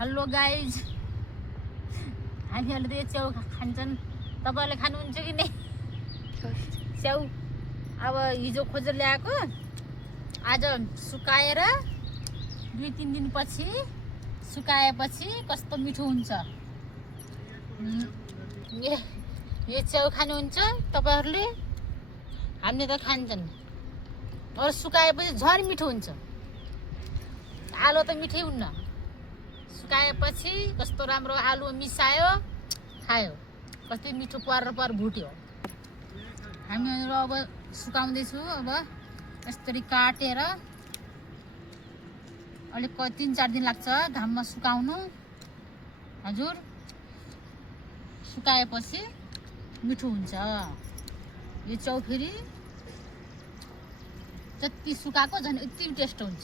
Hello guys, हामीहरूले त यो च्याउ खान्छन्। तपाईँहरूले खानुहुन्छ कि नै च्याउ? अब हिजो खोजेर ल्याएको, आज सुकाएर 2-3 दिनपछि सुकाएपछि कस्तो मिठो हुन्छ। यो च्याउ खानुहुन्छ तपाईँहरूले? हामीले त खान्छन्। और सुकाएपछि झन् मिठो हुन्छ। आलु त मिठै हुन्न, सुकाएपछि कस्तो राम्रो आलु मिसायो खायो, कस्तो मिठो पर भुट्यो। हामीहरू अब सुकाउँदैछु। अब यसरी काटेर अलिक 3-4 दिन लाग्छ घाममा सुकाउनु। हजुर, सुकाएपछि मिठो हुन्छ यो च्याउ। फेरि जति सुकाएको झन् यति टेस्ट हुन्छ।